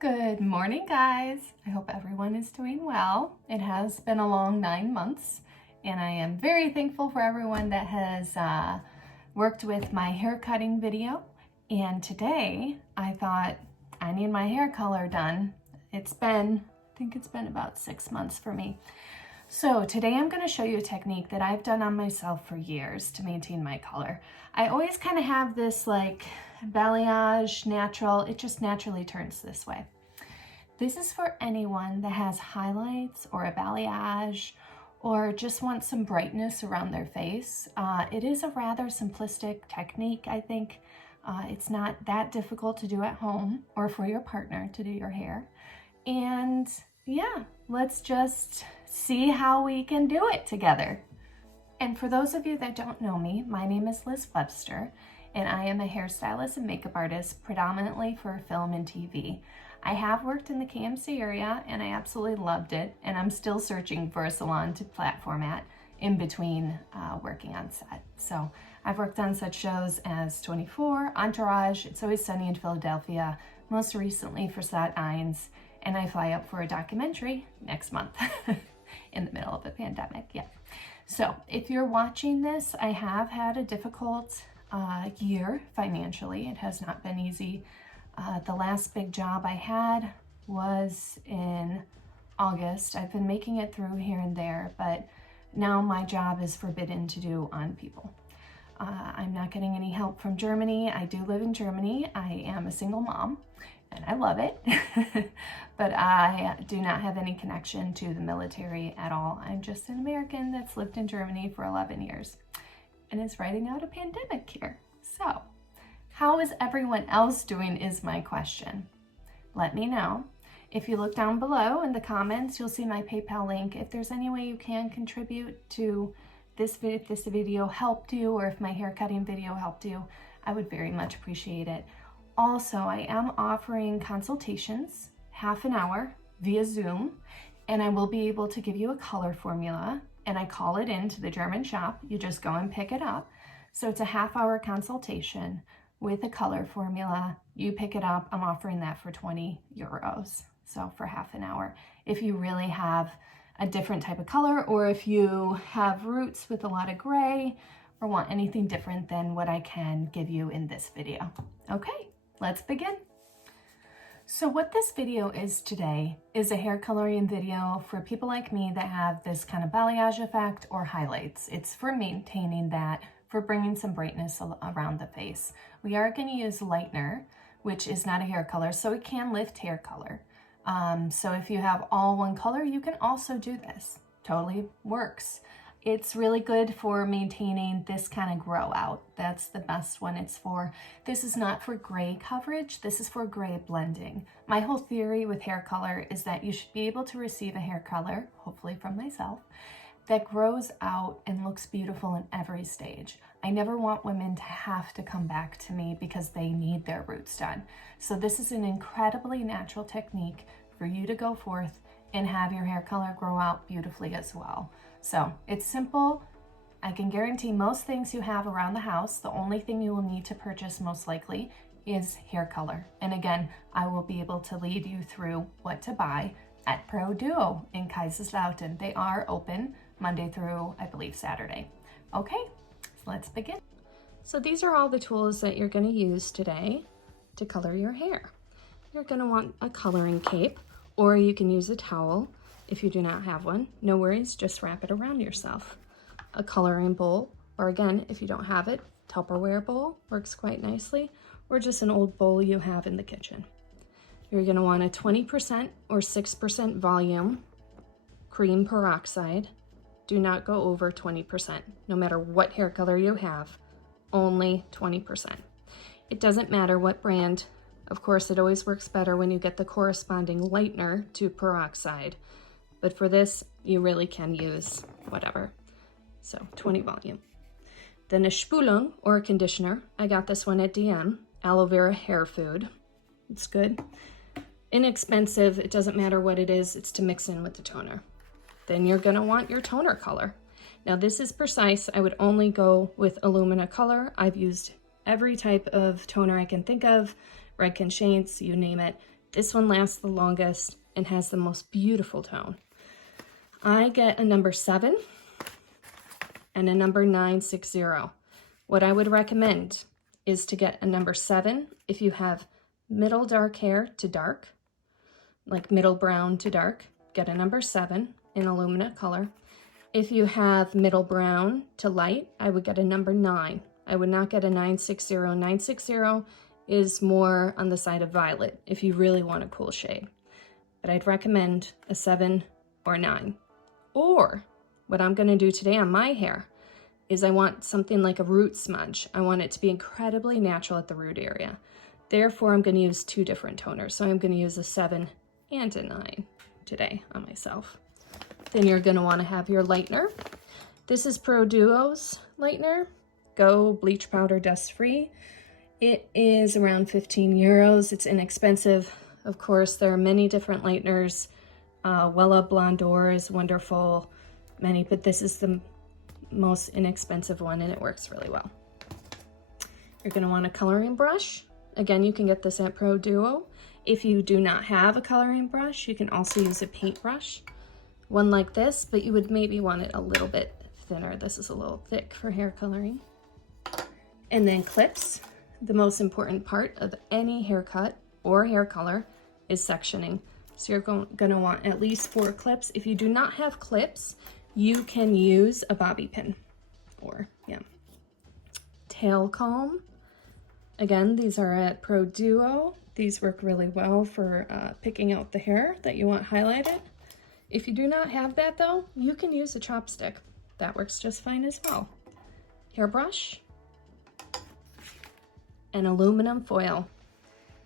Good morning, guys. I hope everyone is doing well. It has been a long 9 months, and I am very thankful for everyone that has worked with my hair cutting video. And today I thought I need my hair color done. I think it's been about 6 months for me. So today I'm going to show you a technique that I've done on myself for years to maintain my color. I always kind of have this like balayage, natural, it just naturally turns this way. This is for anyone that has highlights or a balayage or just wants some brightness around their face. It is a rather simplistic technique, I think. It's not that difficult to do at home or for your partner to do your hair. And yeah, let's just see how we can do it together. And for those of you that don't know me, my name is Liz Webster, and I am a hairstylist and makeup artist predominantly for film and TV. I have worked in the KMC area and I absolutely loved it, and I'm still searching for a salon to platform at in between working on set. So I've worked on such shows as 24, Entourage, It's Always Sunny in Philadelphia, most recently for Sat Eins, and I fly up for a documentary next month in the middle of a pandemic. Yeah. So if you're watching this, I have had a difficult year financially. It has not been easy. The last big job I had was in August. I've been making it through here and there, but now my job is forbidden to do on people. I'm not getting any help from Germany. I do live in Germany. I am a single mom and I love it, but I do not have any connection to the military at all. I'm just an American that's lived in Germany for 11 years and is riding out a pandemic here. So how is everyone else doing is my question. Let me know. If you look down below in the comments, you'll see my PayPal link. If there's any way you can contribute to this video, if this video helped you, or if my hair cutting video helped you, I would very much appreciate it. Also, I am offering consultations, half an hour via Zoom, and I will be able to give you a color formula, and I call it into the German shop. You just go and pick it up. So it's a half-hour consultation with a color formula. You pick it up. I'm offering that for 20 euros. So for half an hour. If you really have a different type of color, or if you have roots with a lot of gray, or want anything different than what I can give you in this video. Okay, let's begin. So what this video is today is a hair coloring video for people like me that have this kind of balayage effect or highlights. It's for maintaining that, for bringing some brightness around the face. We are going to use lightener, which is not a hair color, so it can lift hair color. So if you have all one color, you can also do this. Totally works. It's really good for maintaining this kind of grow out. That's the best one it's for. This is not for gray coverage. This is for gray blending. My whole theory with hair color is that you should be able to receive a hair color, hopefully from myself, that grows out and looks beautiful in every stage. I never want women to have to come back to me because they need their roots done. So this is an incredibly natural technique for you to go forth and have your hair color grow out beautifully as well. So it's simple. I can guarantee most things you have around the house. The only thing you will need to purchase most likely is hair color. And again, I will be able to lead you through what to buy at Pro-Duo in Kaiserslautern. They are open Monday through, I believe, Saturday. Okay, so let's begin. So these are all the tools that you're going to use today to color your hair. You're going to want a coloring cape, or you can use a towel if you do not have one. No worries, just wrap it around yourself. A coloring bowl, or again, if you don't have it, Tupperware bowl works quite nicely, or just an old bowl you have in the kitchen. You're going to want a 20% or 6% volume cream peroxide. Do not go over 20%, no matter what hair color you have, only 20%. It doesn't matter what brand. Of course, it always works better when you get the corresponding lightener to peroxide. But for this, you really can use whatever. So 20 volume. Then a Spülung, or a conditioner. I got this one at DM, aloe vera hair food. It's good. Inexpensive, it doesn't matter what it is, it's to mix in with the toner. Then you're gonna want your toner color. Now this is precise. I would only go with Illumina color. I've used every type of toner I can think of, Redken shades, you name it. This one lasts the longest and has the most beautiful tone. I get a number 7 and a number 960. What I would recommend is to get a number 7 if you have middle dark hair to dark, like middle brown to dark, get a number 7 in Illumina color. If you have middle brown to light, I would get a number 9. I would not get a 960. 960 is more on the side of violet if you really want a cool shade. But I'd recommend a 7 or 9. Or what I'm going to do today on my hair is I want something like a root smudge. I want it to be incredibly natural at the root area. Therefore, I'm going to use 2 different toners. So I'm going to use a 7 and a 9 today on myself. Then you're going to want to have your lightener. This is Pro-Duo's lightener. Go bleach powder dust free. It is around 15 euros. It's inexpensive. Of course, there are many different lighteners. Wella Blondor is wonderful. Many, but this is the most inexpensive one and it works really well. You're going to want a coloring brush. Again, you can get this at Pro-Duo. If you do not have a coloring brush, you can also use a paintbrush. One like this, but you would maybe want it a little bit thinner. This is a little thick for hair coloring. And then clips. The most important part of any haircut or hair color is sectioning. So you're going to want at least 4 clips. If you do not have clips, you can use a bobby pin or, tail comb. Again, these are at Pro-Duo. These work really well for picking out the hair that you want highlighted. If you do not have that though, you can use a chopstick. That works just fine as well. Hairbrush and aluminum foil,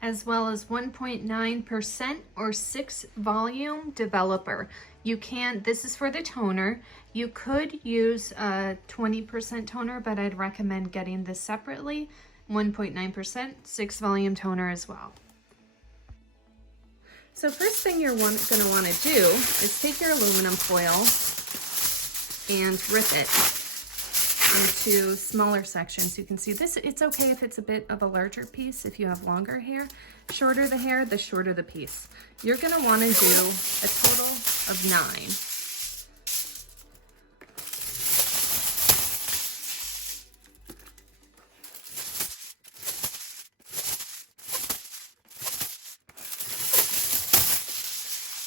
as well as 1.9% or 6 volume developer. You can, this is for the toner. You could use a 20% toner, but I'd recommend getting this separately. 1.9%, 6 volume toner as well. So first thing you're going to want to do is take your aluminum foil and rip it into smaller sections. You can see this, it's okay if it's a bit of a larger piece if you have longer hair. Shorter the hair, the shorter the piece. You're going to want to do a total of 9.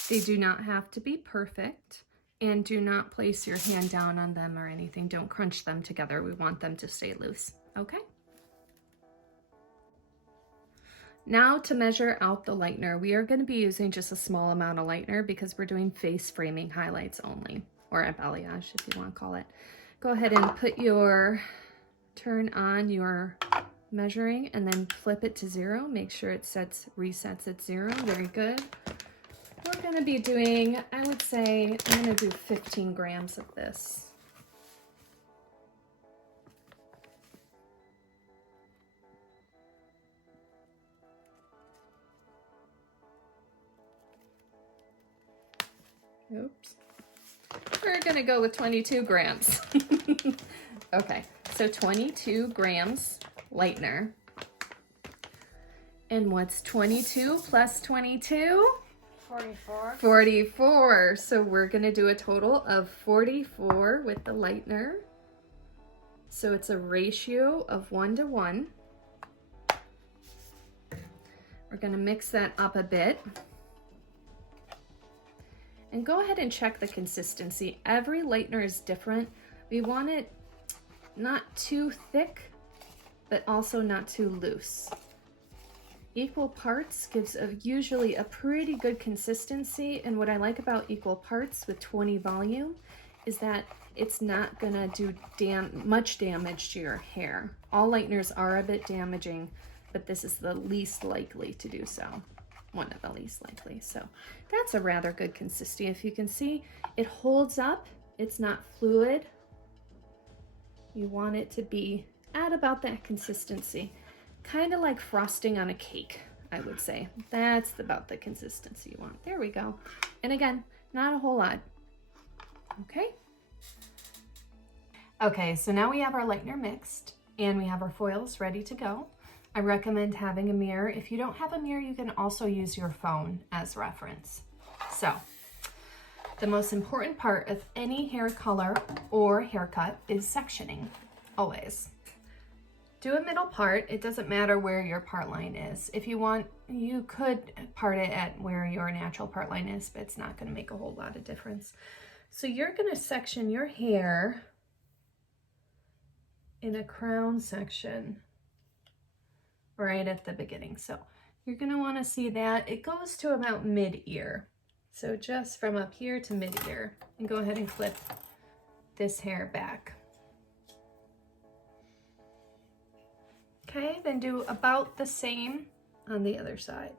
They do not have to be perfect, and do not place your hand down on them or anything. Don't crunch them together. We want them to stay loose, okay? Now to measure out the lightener, we are going to be using just a small amount of lightener because we're doing face framing highlights only, or a balayage if you want to call it. Go ahead and turn on your measuring and then flip it to 0. Make sure it resets at 0. Very good. We're going to be doing, I would say, I'm going to do 15 grams of this. Oops. We're going to go with 22 grams. Okay, so 22 grams lightener. And what's 22 plus 22? 44. 44. So we're going to do a total of 44 with the lightener. So it's a ratio of 1 to 1. We're going to mix that up a bit. And go ahead and check the consistency. Every lightener is different. We want it not too thick, but also not too loose. Equal parts gives usually a pretty good consistency, and what I like about equal parts with 20 volume is that it's not gonna do much damage to your hair. All lighteners are a bit damaging, but this is the least likely to do so. One of the least likely. So that's a rather good consistency. If you can see, it holds up, it's not fluid. You want it to be at about that consistency. Kind of like frosting on a cake, I would say. That's about the consistency you want. There we go. And again, not a whole lot. Okay. Okay, so now we have our lightener mixed and we have our foils ready to go. I recommend having a mirror. If you don't have a mirror, you can also use your phone as reference. So, the most important part of any hair color or haircut is sectioning, always. Do a middle part. It doesn't matter where your part line is. If you want, you could part it at where your natural part line is, but it's not going to make a whole lot of difference. So you're going to section your hair in a crown section right at the beginning. So you're going to want to see that. It goes to about mid-ear. So just from up here to mid-ear. And go ahead and clip this hair back. Okay, then do about the same on the other side.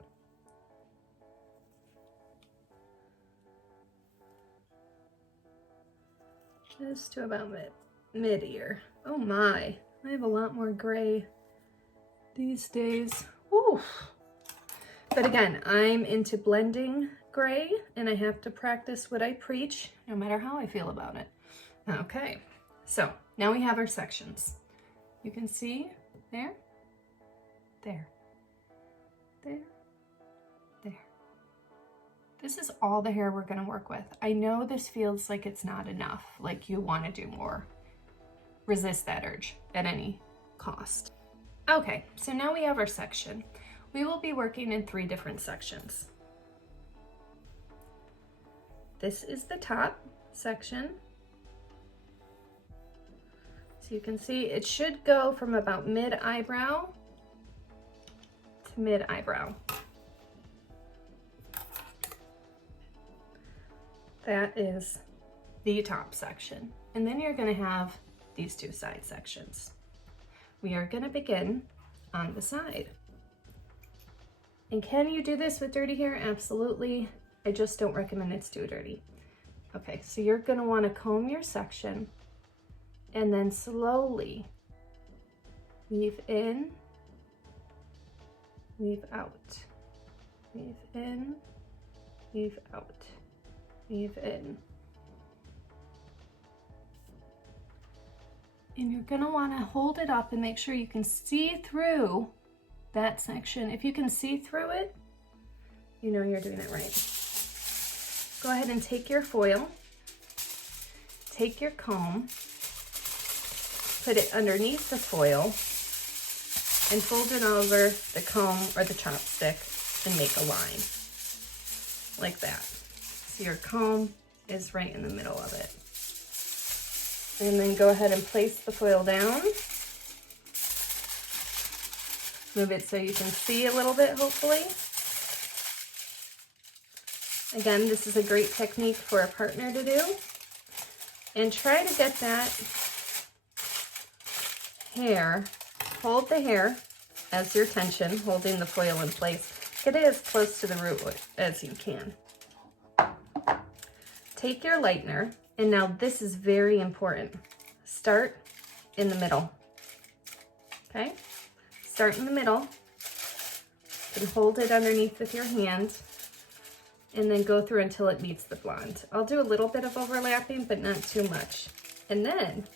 Just to about mid-ear. Oh my, I have a lot more gray these days. Woo. But again, I'm into blending gray and I have to practice what I preach no matter how I feel about it. Okay, so now we have our sections. You can see there, there, there, there. This is all the hair we're going to work with. I know this feels like it's not enough, like you want to do more. Resist that urge at any cost. Okay, so now we have our section. We will be working in 3 different sections. This is the top section. So you can see it should go from about mid-eyebrow to mid-eyebrow. That is the top section. And then you're going to have these 2 side sections. We are going to begin on the side. And can you do this with dirty hair? Absolutely. I just don't recommend it's too dirty. Okay, so you're going to want to comb your section and then slowly weave in, weave out, weave in, weave out, weave in. And you're going to want to hold it up and make sure you can see through that section. If you can see through it, you know you're doing it right. Go ahead and take your foil, take your comb, put it underneath the foil, and fold it over the comb or the chopstick and make a line, like that. So your comb is right in the middle of it. And then go ahead and place the foil down. Move it so you can see a little bit, hopefully. Again, this is a great technique for a partner to do. And try to get that hair, hold the hair as your tension, holding the foil in place. Get it as close to the root as you can. Take your lightener, and now this is very important. Start in the middle, okay? Start in the middle, and hold it underneath with your hand, and then go through until it meets the blonde. I'll do a little bit of overlapping, but not too much. And then,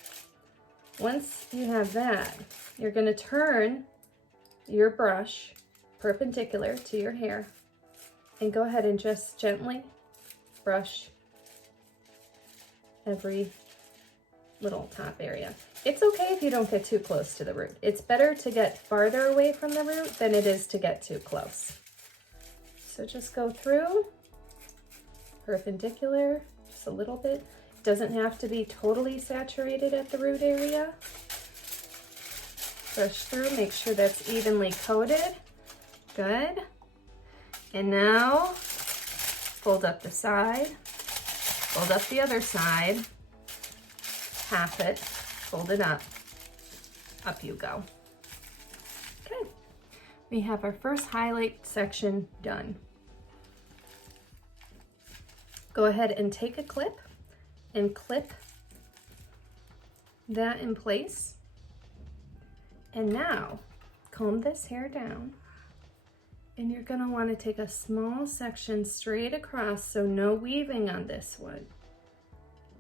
once you have that, you're gonna turn your brush perpendicular to your hair, and go ahead and just gently brush every little top area. It's okay if you don't get too close to the root. It's better to get farther away from the root than it is to get too close. So just go through, perpendicular, just a little bit. It doesn't have to be totally saturated at the root area. Brush through, make sure that's evenly coated. Good. And now, fold up the side, fold up the other side, half it, fold it up you go. Okay, we have our first highlight section done. Go ahead and take a clip and clip that in place. And now, comb this hair down. And you're going to want to take a small section straight across, so no weaving on this one.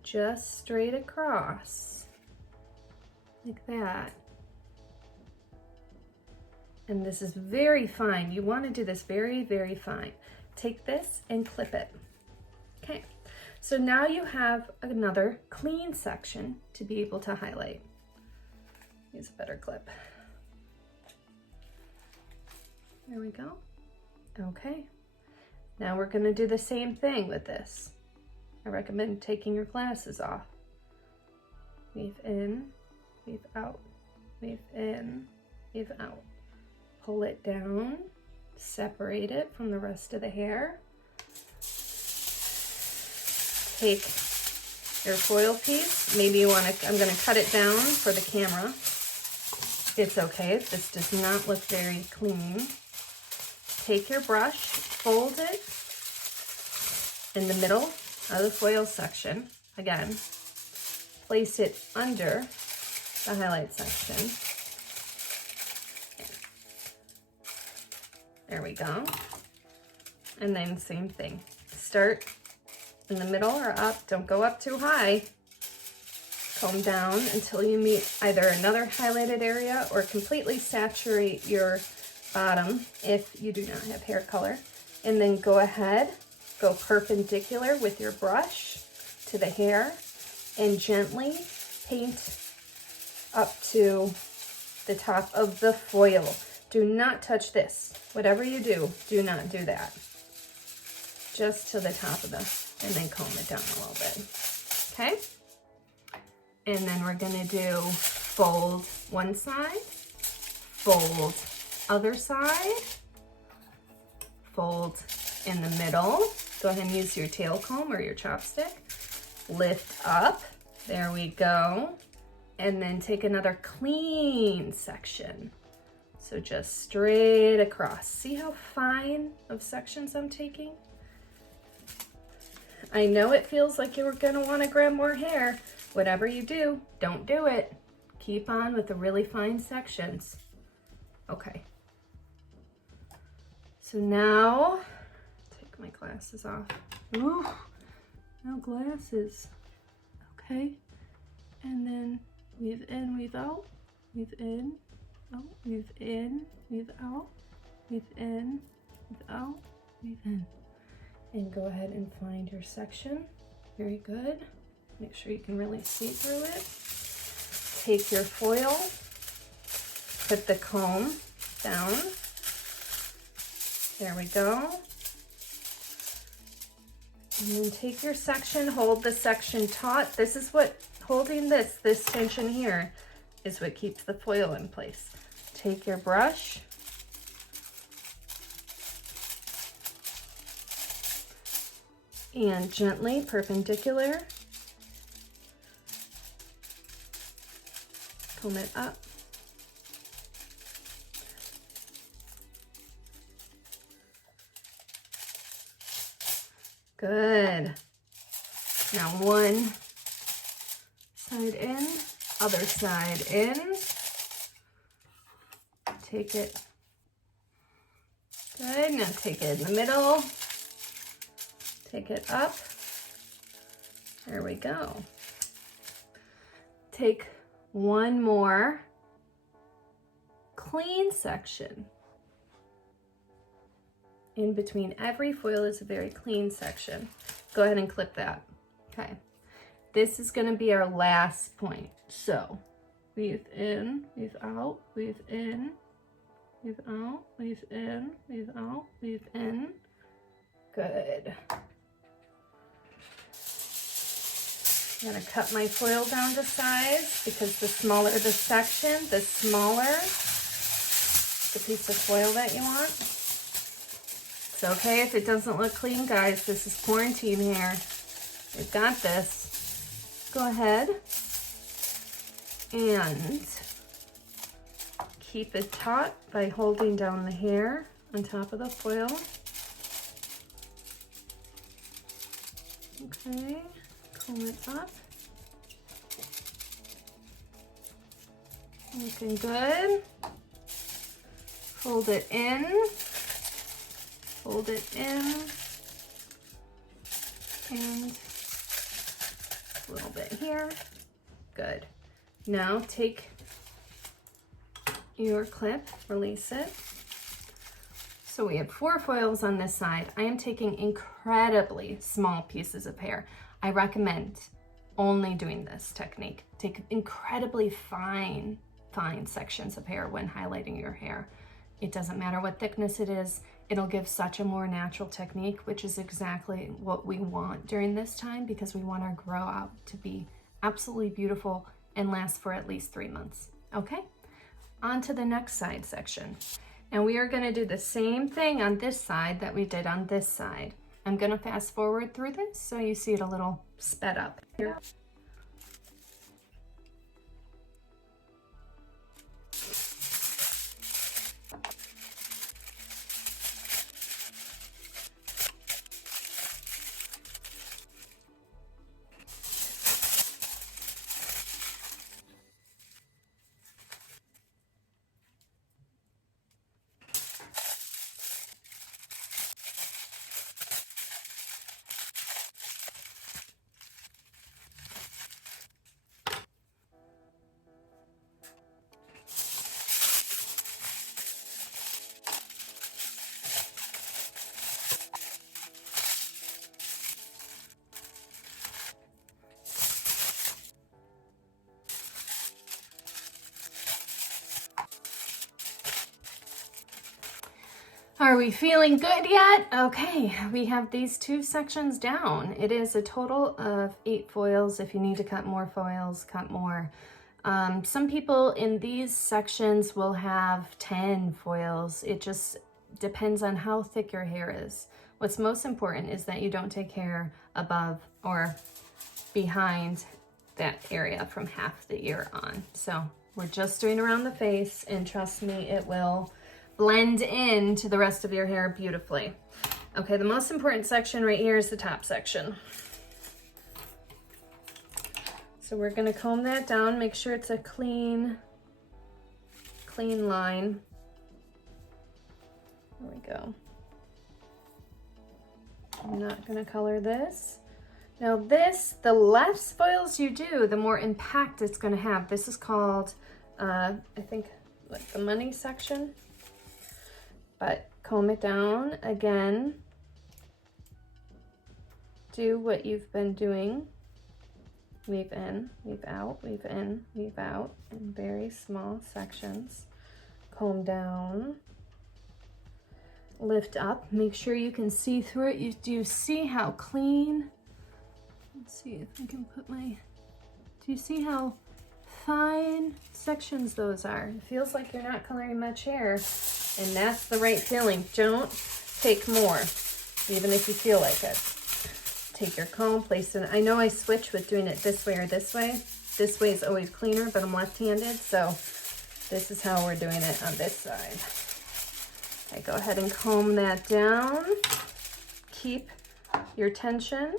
Just straight across, like that. And this is very fine. You want to do this very, very fine. Take this and clip it. Okay, so now you have another clean section to be able to highlight. Use a better clip. There we go. Okay, now we're going to do the same thing with this. I recommend taking your glasses off. Weave in, weave out, weave in, weave out. Pull it down, separate it from the rest of the hair. Take your foil piece. Maybe you want to, I'm going to cut it down for the camera. It's okay if this does not look very clean. Take your brush, fold it in the middle of the foil section. Again, place it under the highlight section. There we go. And then same thing. Start in the middle or up. Don't go up too high. Comb down until you meet either another highlighted area or completely saturate your bottom if you do not have hair color. And then go ahead, go perpendicular with your brush to the hair and gently paint up to the top of the foil. Do not touch this. Whatever you do, do not do that. Just to the top of the, and then comb it down a little bit. Okay? And then we're gonna do fold one side, fold other side, fold in the middle. Go ahead and use your tail comb or your chopstick. Lift up, there we go. And then take another clean section. So just straight across. See how fine of sections I'm taking? I know it feels like you're gonna wanna grab more hair. Whatever you do, don't do it. Keep on with the really fine sections. Okay. So now, take my glasses off. Ooh, no glasses. Okay, and then weave in, weave out, weave in, out, weave in, weave out, weave in, weave out, weave in. And go ahead and find your section. Very good. Make sure you can really see through it. Take your foil, put the comb down. There we go. And then take your section, hold the section taut. This is what, holding this tension here is what keeps the foil in place. Take your brush. And gently, perpendicular, comb it up. Good. Now one side in, other side in. Take it. Good. Now take it in the middle. Take it up. There we go. Take one more clean section. In between every foil is a very clean section. Go ahead and clip that. Okay. This is going to be our last point. So weave in, weave out, weave in, weave out, weave in, weave out, weave in. Good. I'm going to cut my foil down to size because the smaller the section, the smaller the piece of foil that you want. It's okay if it doesn't look clean, guys. This is quarantine hair. We've got this. Go ahead and keep it taut by holding down the hair on top of the foil. Okay. Comb it up. Looking good. Fold it in. Fold it in. And a little bit here. Good. Now take your clip, release it. So we have 4 foils on this side. I am taking incredibly small pieces of hair. I recommend only doing this technique. Take incredibly fine sections of hair when highlighting your hair. It doesn't matter what thickness it is. It'll give such a more natural technique, which is exactly what we want during this time, because we want our grow out to be absolutely beautiful and last for at least 3 months. Okay, on to the next side section. And we are gonna do the same thing on this side that we did on this side. I'm gonna fast forward through this so you see it a little sped up. Here. Are we feeling good yet? Okay, we have these 2 sections down. It is a total of 8 foils. If you need to cut more foils, cut more. Some people in these sections will have 10 foils. It just depends on how thick your hair is. What's most important is that you don't take hair above or behind that area from half the ear on. So we're just doing around the face, and trust me, it will blend in to the rest of your hair beautifully. Okay, the most important section right here is the top section. So we're gonna comb that down, make sure it's a clean line. There we go. I'm not gonna color this. Now this, the less foils you do, the more impact it's gonna have. This is called, I think, like the money section. But comb it down again. Do what you've been doing. Weave in, weave out, weave in, weave out in very small sections. Comb down. Lift up. Make sure you can see through it. Do you see how clean? Let's see if I can put my... Do you see how fine sections those are? It feels like you're not coloring much hair. And that's the right feeling. Don't take more, even if you feel like it. Take your comb, place it. I know I switch with doing it this way or this way. This way is always cleaner, but I'm left-handed, so this is how we're doing it on this side. Okay, go ahead and comb that down. Keep your tension.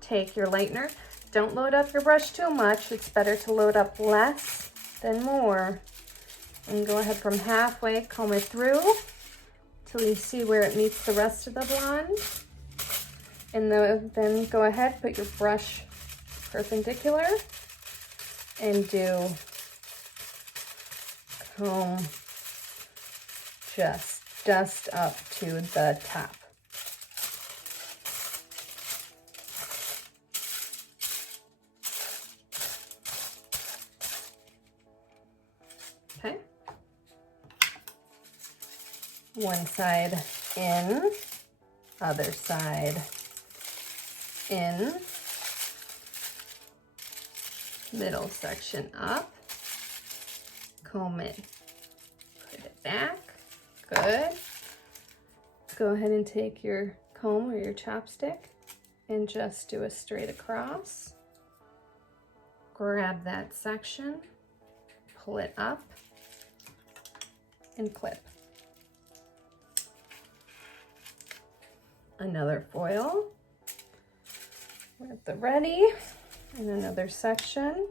Take your lightener. Don't load up your brush too much. It's better to load up less than more. And go ahead from halfway, comb it through till you see where it meets the rest of the blonde. And then go ahead, put your brush perpendicular and do comb just up to the top. Okay. One side in, other side in, middle section up, comb it, put it back, good. Go ahead and take your comb or your chopstick and just do a straight across. Grab that section, pull it up, and clip. Another foil with the ready, and another section.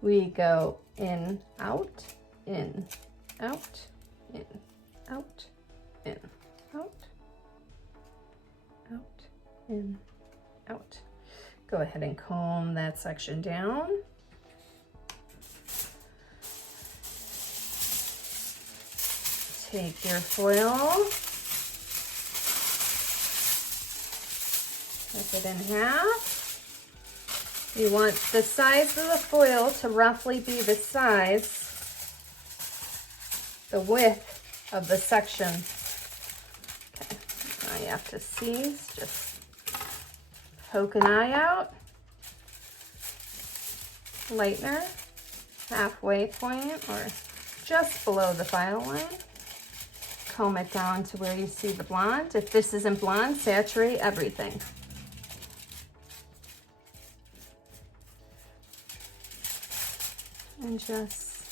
We go in, out, in, out, in, out, in, out, out, in, out. Go ahead and comb that section down. take your foil, cut it in half. You want the size of the foil to roughly be the width of the section. Okay, now you have to seize, just poke an eye out. Lightener, halfway point or just below the file line. Comb it down to where you see the blonde. If this isn't blonde, saturate everything. And just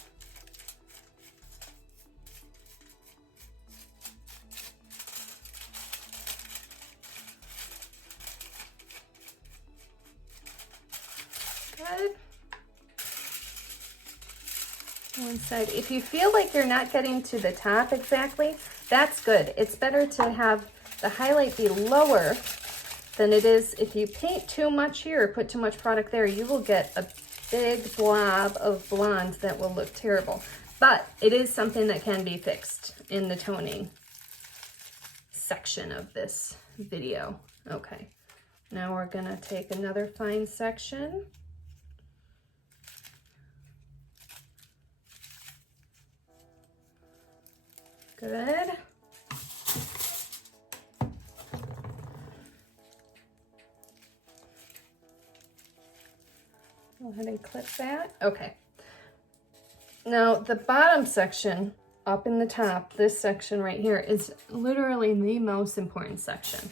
good. One side. If you feel like you're not getting to the top exactly, that's good. It's better to have the highlight be lower than it is. If you paint too much here or put too much product there, you will get a big blob of blonde that will look terrible. But it is something that can be fixed in the toning section of this video. Okay, now we're gonna take another fine section. Good. Go ahead and clip that. Okay. Now the bottom section up in the top, this section right here, is literally the most important section.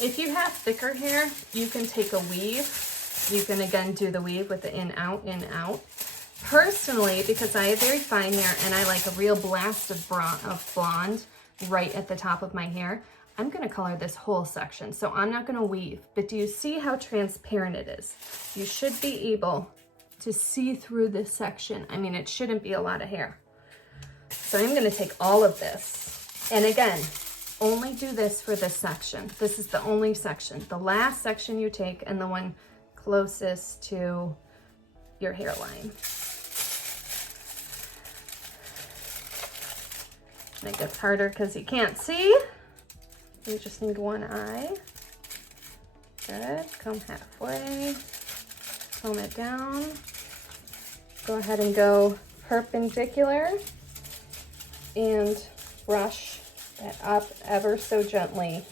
If you have thicker hair, you can take a weave. You can again do the weave with the in, out, in, out. Personally, because I have very fine hair and I like a real blast of blonde right at the top of my hair, I'm gonna color this whole section. So I'm not gonna weave, but do you see how transparent it is? You should be able to see through this section. I mean, it shouldn't be a lot of hair. So I'm gonna take all of this. And again, only do this for this section. This is the only section. The last section you take and the one closest to your hairline. And it gets harder because you can't see. You just need one eye. Good, come halfway, comb it down. Go ahead and go perpendicular and brush it up ever so gently.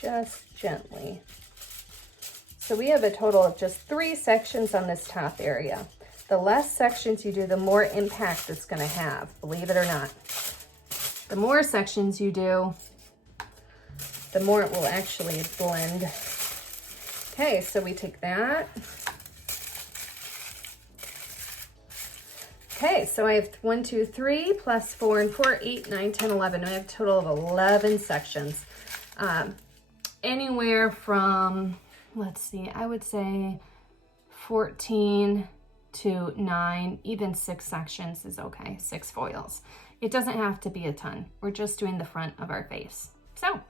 Just gently. So we have a total of just 3 sections on this top area. The less sections you do, the more impact it's gonna have, believe it or not. The more sections you do, the more it will actually blend. Okay, so we take that. Okay, so I have 1, 2, 3 plus 4 and 4, 8, 9, 10, 11. I have a total of 11 sections. Anywhere from, let's see, I would say 14 to 9, even 6 sections is okay, 6 foils. It doesn't have to be a ton. We're just doing the front of our face. So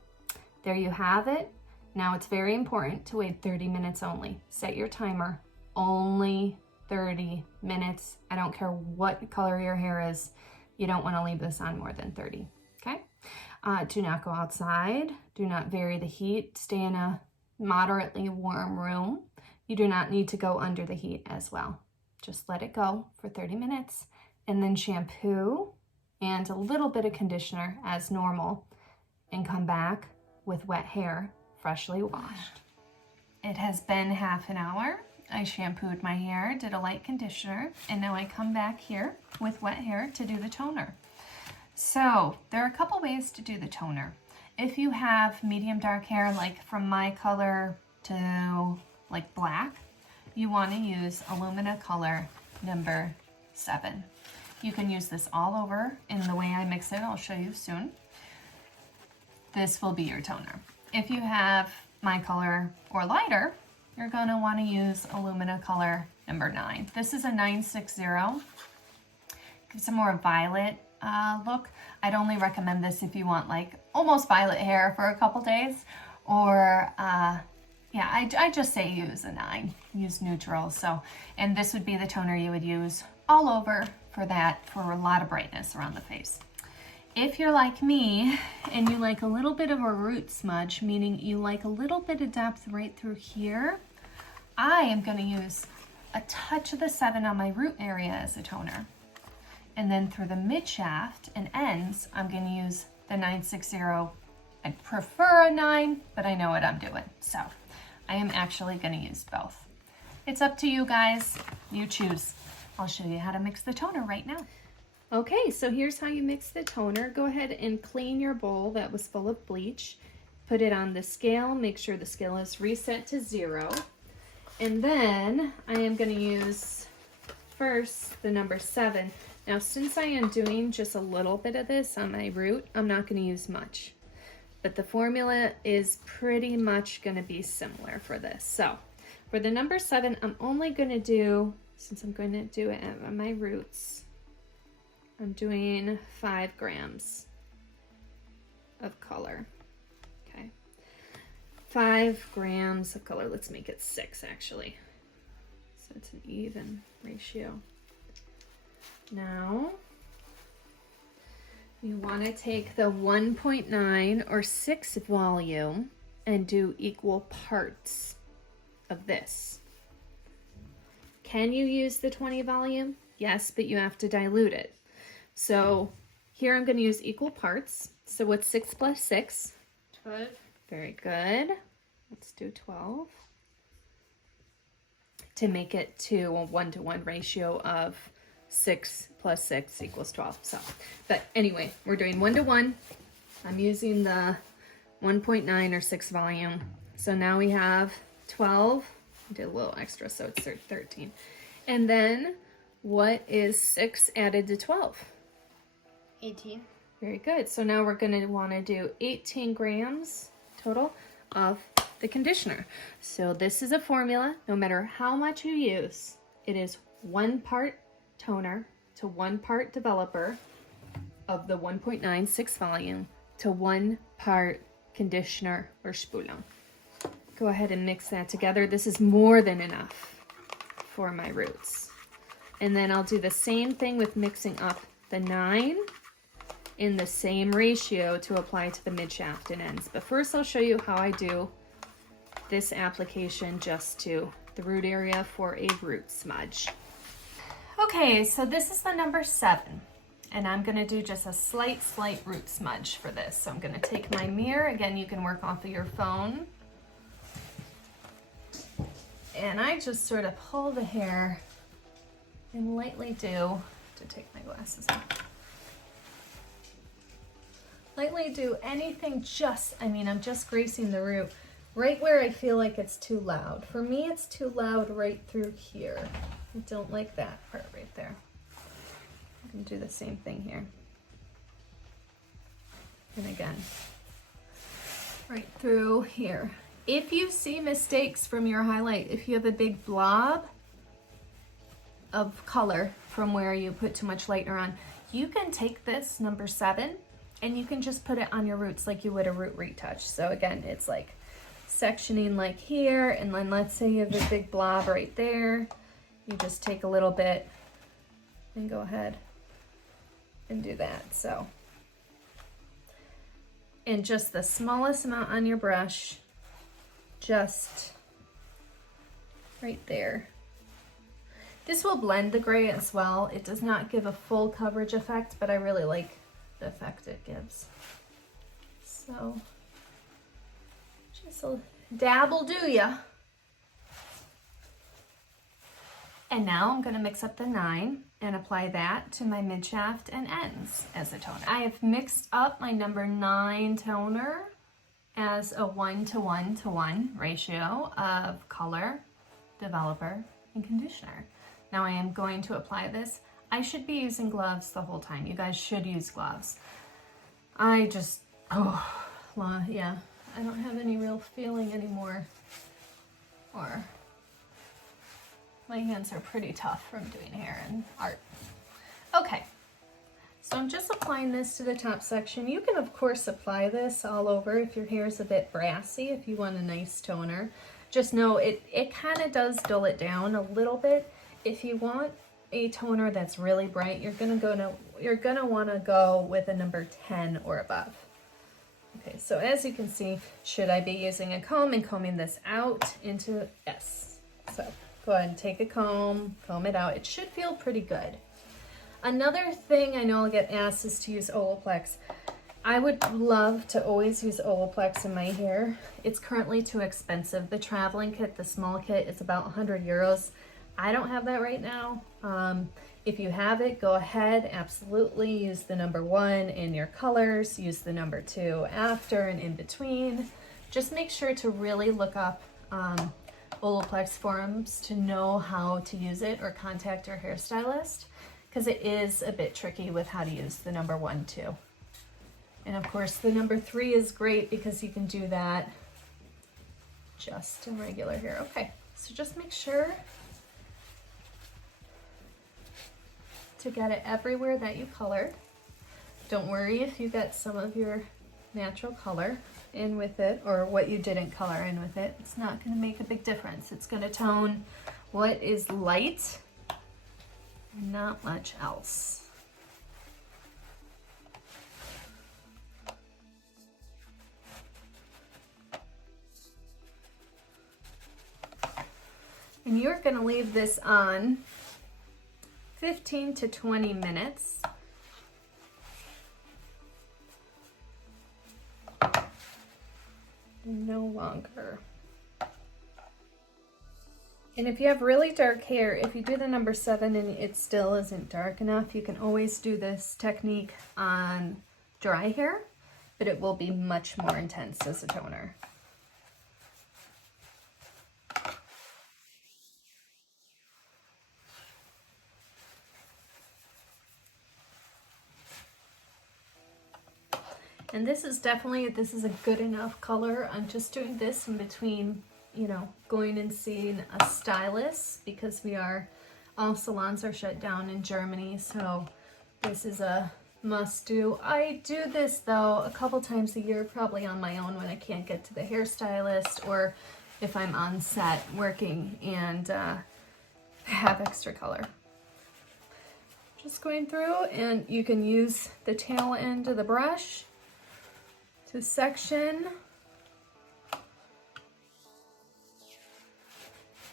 there you have it. Now it's very important to wait 30 minutes only. Set your timer, only 30 minutes. I don't care what color your hair is. You don't want to leave this on more than 30, okay? Do not go outside. Do not vary the heat. Stay in a moderately warm room. You do not need to go under the heat as well. Just let it go for 30 minutes and then shampoo and a little bit of conditioner as normal and come back with wet hair, freshly washed. It has been half an hour. I shampooed my hair, did a light conditioner, and now I come back here with wet hair to do the toner. So there are a couple ways to do the toner. If you have medium dark hair, like from my color to like black, you want to use Illumina color number 7. You can use this all over in the way I mix it. I'll show you soon. This will be your toner. If you have my color or lighter, you're going to want to use Illumina color number 9. This is a 960. Gives a more violet look. I'd only recommend this if you want like almost violet hair for a couple days, or Yeah, I just say use a 9, use neutral. So, and this would be the toner you would use all over for that, for a lot of brightness around the face. If you're like me and you like a little bit of a root smudge, meaning you like a little bit of depth right through here, I am going to use a touch of the 7 on my root area as a toner. And then through the mid shaft and ends, I'm going to use the 960. I prefer a 9, but I know what I'm doing. So I am actually going to use both. It's up to you guys. You choose. I'll show you how to mix the toner right now. Okay, so here's how you mix the toner. Go ahead and clean your bowl that was full of bleach. Put it on the scale. Make sure the scale is reset to 0. And then I am going to use first the number 7. Now, since I am doing just a little bit of this on my root, I'm not going to use much. But the formula is pretty much going to be similar for this. So for the number 7, I'm only going to do, since I'm going to do it on my roots, I'm doing 5 grams of color. Okay. 5 grams of color. Let's make it 6 actually. So it's an even ratio. Now, you want to take the 1.9 or 6 volume and do equal parts of this. Can you use the 20 volume? Yes, but you have to dilute it. So here I'm going to use equal parts. So what's 6 plus 6? 12. Very good. Let's do 12. To make it to a 1-to-1 ratio of 6 plus 6 equals 12. So, but anyway, we're doing 1-to-1. I'm using the 1.9 or 6 volume. So now we have 12. I did a little extra, so it's 13. And then what is 6 added to 12? 18. Very good. So now we're going to want to do 18 grams total of the conditioner. So this is a formula. No matter how much you use, it is 1 part toner to 1 part developer of the 1.96 volume to 1 part conditioner or Spülung. Go ahead and mix that together. This is more than enough for my roots. And then I'll do the same thing with mixing up the 9 in the same ratio to apply to the mid shaft and ends. But first I'll show you how I do this application just to the root area for a root smudge. Okay, so this is the number 7, and I'm going to do just a slight root smudge for this. So I'm going to take my mirror. Again, you can work off of your phone. And I just sort of pull the hair and lightly do, to take my glasses off, lightly do anything just, I'm just greasing the root right where I feel like it's too loud. For me, it's too loud right through here. I don't like that part right there. I can do the same thing here. And again, right through here. If you see mistakes from your highlight, if you have a big blob of color from where you put too much lightener on, you can take this number 7 and you can just put it on your roots like you would a root retouch. So again, it's like sectioning like here, and then let's say you have a big blob right there. You just take a little bit and go ahead and do that. So, and just the smallest amount on your brush, just right there. This will blend the gray as well. It does not give a full coverage effect, but I really like the effect it gives. So just a dab will do ya. And now I'm going to mix up the 9 and apply that to my mid shaft and ends as a toner. I have mixed up my number 9 toner as a 1-to-1-to-1 ratio of color, developer, and conditioner. Now I am going to apply this. I should be using gloves the whole time. You guys should use gloves. I just, yeah, I don't have any real feeling anymore. Or my hands are pretty tough from doing hair and art. Okay, so I'm just applying this to the top section. You can, of course, apply this all over if your hair is a bit brassy, if you want a nice toner. just know it kind of does dull it down a little bit. If you want a toner that's really bright, you're gonna want to go with a number 10 or above. Okay, so as you can see, should I be using a comb and combing this out into, yes. So go ahead and take a comb it out. It should feel pretty good. Another thing I know I'll get asked is to use Olaplex. I would love to always use Olaplex in my hair. It's currently too expensive. The traveling kit, the small kit, is about 100 euros. I don't have that right now. If you have it, go ahead, absolutely use the number 1 in your colors, use the number 2 after and in between. Just make sure to really look up Olaplex forums to know how to use it, or contact your hairstylist, because it is a bit tricky with how to use the number 1 too. And of course the number 3 is great because you can do that just in regular hair. Okay, so just make sure to get it everywhere that you colored. Don't worry if you get some of your natural color in with it, or what you didn't color in with it. It's not going to make a big difference. It's going to tone what is light, not much else. And you're going to leave this on 15 to 20 minutes. No longer. And if you have really dark hair, if you do the number 7 and it still isn't dark enough, you can always do this technique on dry hair, but it will be much more intense as a toner. And this is a good enough color. I'm just doing this in between, you know, going and seeing a stylist, because all salons are shut down in Germany. So this is a must do. I do this though a couple times a year, probably on my own when I can't get to the hairstylist, or if I'm on set working and have extra color. Just going through, and you can use the tail end of the brush to section.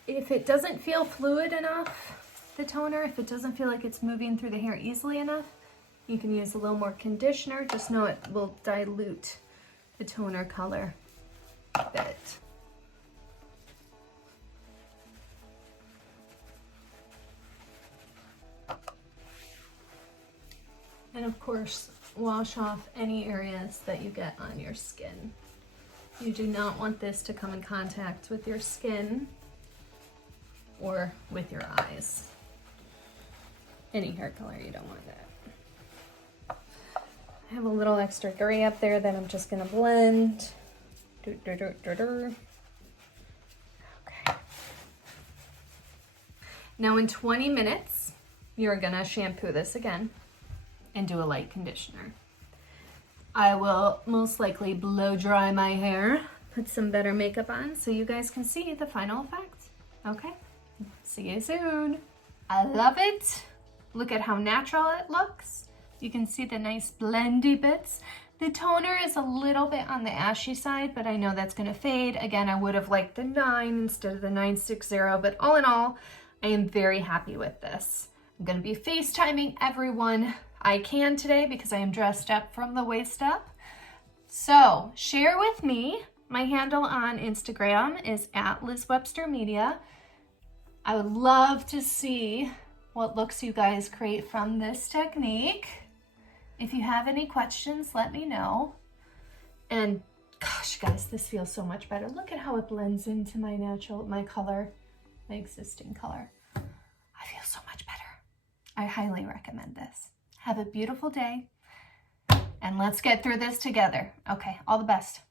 If it doesn't feel fluid enough, the toner, if it doesn't feel like it's moving through the hair easily enough, you can use a little more conditioner. Just know it will dilute the toner color a bit. And of course, wash off any areas that you get on your skin. You do not want this to come in contact with your skin or with your eyes. Any hair color, you don't want that. I have a little extra gray up there that I'm just gonna blend. Okay. Now in 20 minutes, you're gonna shampoo this again and do a light conditioner. I will most likely blow dry my hair, put some better makeup on so you guys can see the final effect. Okay, see you soon. I love it. Look at how natural it looks. You can see the nice blendy bits. The toner is a little bit on the ashy side, but I know that's gonna fade. Again, I would have liked the 9 instead of the 960, but all in all, I am very happy with this. I'm gonna be FaceTiming everyone I can today because I am dressed up from the waist up. So share with me. My handle on Instagram is @LizWebsterMedia. I would love to see what looks you guys create from this technique. If you have any questions, let me know. And gosh, guys, this feels so much better. Look at how it blends into my color, my existing color. I feel so much better. I highly recommend this. Have a beautiful day, and let's get through this together. Okay, all the best.